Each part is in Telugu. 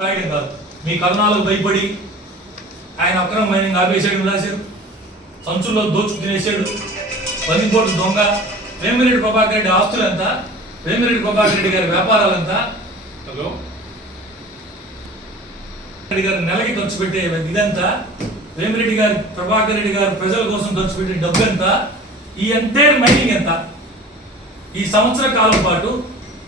రాయడం కాదు మీ కథనాలకు భయపడి ఆయన అక్రమ మైనింగ్ ఆపేసాడు రాశారు సంచుల్లో దోచుకు తినేసాడు బందిపోటు దొంగ. వేమిరెడ్డి ప్రభాకర్ రెడ్డి ఆస్తులు ఎంత వేమిరెడ్డి ప్రభాకర్ రెడ్డి గారి వ్యాపారాలు ఎంత హలో? రెడ్డి గారు నెలకి ఖర్చు పెట్టే ఇదంతా. వేమిరెడ్డి గారు ప్రభాకర్ రెడ్డి గారు ప్రజల కోసం ఖర్చు పెట్టే డబ్బు ఎంత ఈ ఎంటైర్ మైనింగ్ ఎంత? ఈ సంవత్సర కాలం పాటు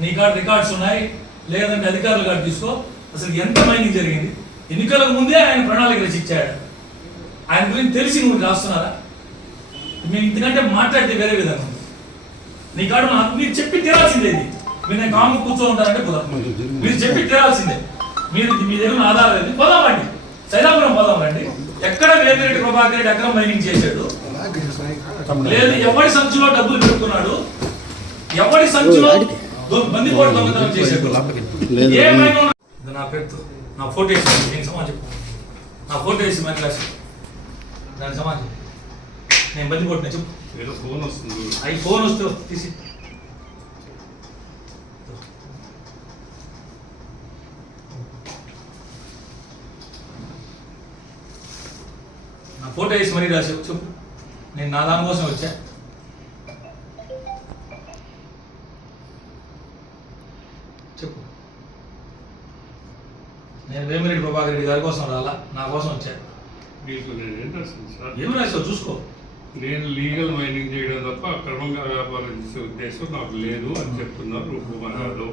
నీ కాడ రికార్డ్స్ ఉన్నాయి. లేదంటే అధికారులు కాడ తీసుకో. అసలు ఎంత మైనింగ్ జరిగింది? ఎన్నికలకు ముందే ఆయన ప్రణాళిక రచించాడు. ఆయన గురించి తెలిసి నువ్వు రాస్తున్నారా మీరు ఇంతకంటే మాట్లాడితే వేరే విధంగా ఉంది. నీ కాడ మీరు చెప్పి తీరాల్సిందే ఇది. మీరు నేను కాము కూర్చో ఉంటారంటే కుదరదు. మీరు చెప్పి తీరాల్సిందే. మీరు మీ దగ్గర ఆధారం లేదు పోదామండి సైదాపురం పోదామండి ఎక్కడ వేమిరెడ్డి ప్రభాకర్ రెడ్డి అక్రమ మైనింగ్ చేశాడు? లేదు ఎవడి సంచులో డబ్బులు పెట్టుకున్నాడు? ఎవడి సంచులో దొ- బందిపోటు దొంగతనం చేశాడు. ఏమైనా నా పెట్టు నా ఫోటో వేసి దీనికి సమాజం నా ఫోటో వేసి మరి రాసి దాని సమాజం. నేను బందిపోటున్నా చెప్పు. ఏదో ఫోన్ వస్తుంది. అవి ఫోన్ వస్తే తీసి. నా ఫోటో వేసి మరీ రాసి చెప్పు. నేను నా దాని కోసం వచ్చా? చెప్పు. నేను వేమిరెడ్డి ప్రభాకర్ రెడ్డి గారి కోసం రాలా నా కోసం వచ్చా. మీకు నేను ఏం రాసింది సార్? ఏం రాసావు చూసుకో. నేను లీగల్ మైనింగ్ చేయడం తప్ప అక్రమంగా వ్యాపారం చేసే ఉద్దేశం నాకు లేదు అని చెప్తున్నారు గారు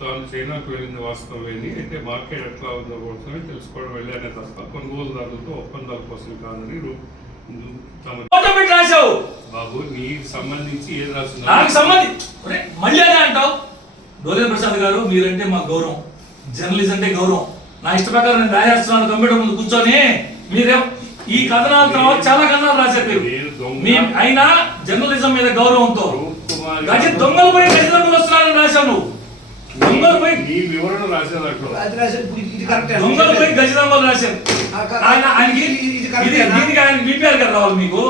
తాను చైనాకు వెళ్ళింది వాస్తవమేని అయితే మార్కెట్ ఎట్లా ఉందో కోసమే తెలుసుకోవడం వెళ్ళానే తప్ప కొనుగోలుదారులతో ఒప్పందాల కోసం కాదని బాబు నీకు సంబంధించి ఏది రాసిందో నాకు సంబంధించి మళ్ళీ అదే అంటావు? డోలే ప్రసాద్ గారు మీరంటే మా గౌరవం. జర్నలిస్ట్ అంటే గౌరవం. నా ఇష్ట ప్రకారం నేను రాసేస్తున్నాను కంప్యూటర్ ముందు కూర్చొని మీరేం ఈ కథనాల తర్వాత చాలా కథనాలు రాశారు. మీరు. మీ అయినా జర్నలిజం మీద గౌరవంతో గజ దొంగలు పోయి గజ దొంగలు వస్తున్నారని రాశావు నువ్వు దొంగలు పోయి దొంగలు పోయి గజ దొంగలు రాశారు. ఆయన ఆయనకి? దీనికి ఆయన బీపీఆర్ గారు రావాలి మీకు.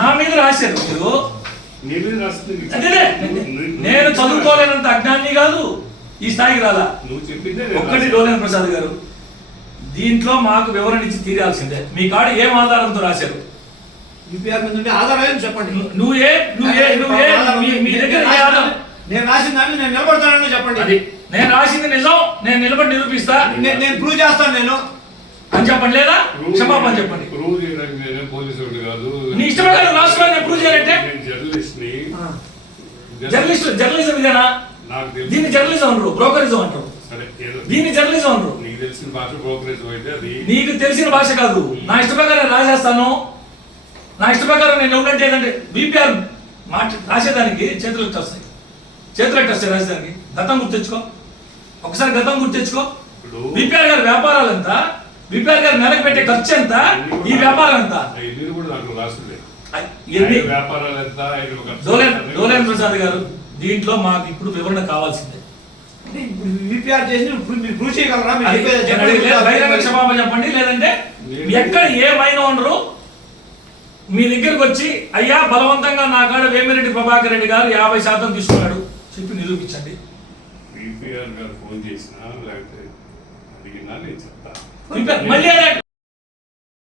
నా మీద రాశారు మీరు. నేను చదువుకోలేనంత అజ్ఞాని కాదు. ఈ స్థాయికి రాలా? నువ్వు చెప్పిందే ఒక్కటి. డోలేన్ ప్రసాద్ గారు దీంట్లో మాకు వివరణ ఇచ్చి తీరాల్సిందే. మీ కాడ ఏం ఆధారంతో రాశారు? యూపీఆర్ మీద ఉండే ఆధారం ఏం చెప్పండి? ను- నువ్వు ఏ నువ్వు ఏ నువ్వు ఏ మీ- మీ దగ్గర ఏ ఆధారం? నేను రాసిన దాన్ని నేను నిలబడతానని చెప్పండి. అది నేను రాసింది నిజం నేను నిలబడి నిరూపిస్తా. నేను- నేను ప్రూవ్ చేస్తాను నేను. అని చెప్పండి లేదా? క్షమాపణ చెప్పండి. ప్రూవ్ చేయడానికి నేనే పోలీసుడు కాదు. నీ ఇష్టమైన రాష్ట్రాన్ని నేను ప్రూవ్ చేయాలంటే? జర్నలిస్ట్ని. జర్నలిస్ట్ జర్నలిజం ఇదేనా? దీన్ని జర్నలిజం అంటారు బ్రోకరిజం అంటారు. దీన్ని జర్నలిజం అంటారు. నీకు తెలిసిన భాష బ్రోకరేజ్ అయితే అది నీకు తెలిసిన భాష కాదు. నా ఇష్ట ప్రకారం రాసేస్తాను. నా ఇష్ట ప్రకారం నేను ఎవరంటే ఏంటంటే బీపీఆర్ మాట రాసేదానికి చేతులు వస్తాయి. చేతులు ఎట్టి వస్తాయి రాసేదానికి. గతం గుర్తెచ్చుకో ఒకసారి గతం గుర్తెచ్చుకో ఇప్పుడు బీపీఆర్ గారి వ్యాపారాలు ఎంత? బీపీఆర్ గారి నెలకు పెట్టే ఖర్చు ఎంత? ఈ వ్యాపారం ఎంత? వ్యాపారాలు ఎంత? డోలేన్ ప్రసాద్ గారు. దీంట్లో మాకు ఇప్పుడు వివరణ కావాల్సిందే. చేసి ఇప్పుడు మీరు ప్రూవ్ చేయగలరా? బహిరంగ. క్షమాపణ చెప్పండి లేదంటే ఎక్కడ ఏమైనా ఉండరు. మీ దగ్గరకు వచ్చి అయ్యా బలవంతంగా నా కాడ వేమిరెడ్డి ప్రభాకర్ రెడ్డి గారు యాభై శాతం తీసుకున్నాడు. చెప్పి నిరూపించండి. గారు ఫోన్ చేసినా లేకపోతే అడిగినా నేను చెప్తా. ఇంకా మళ్ళీ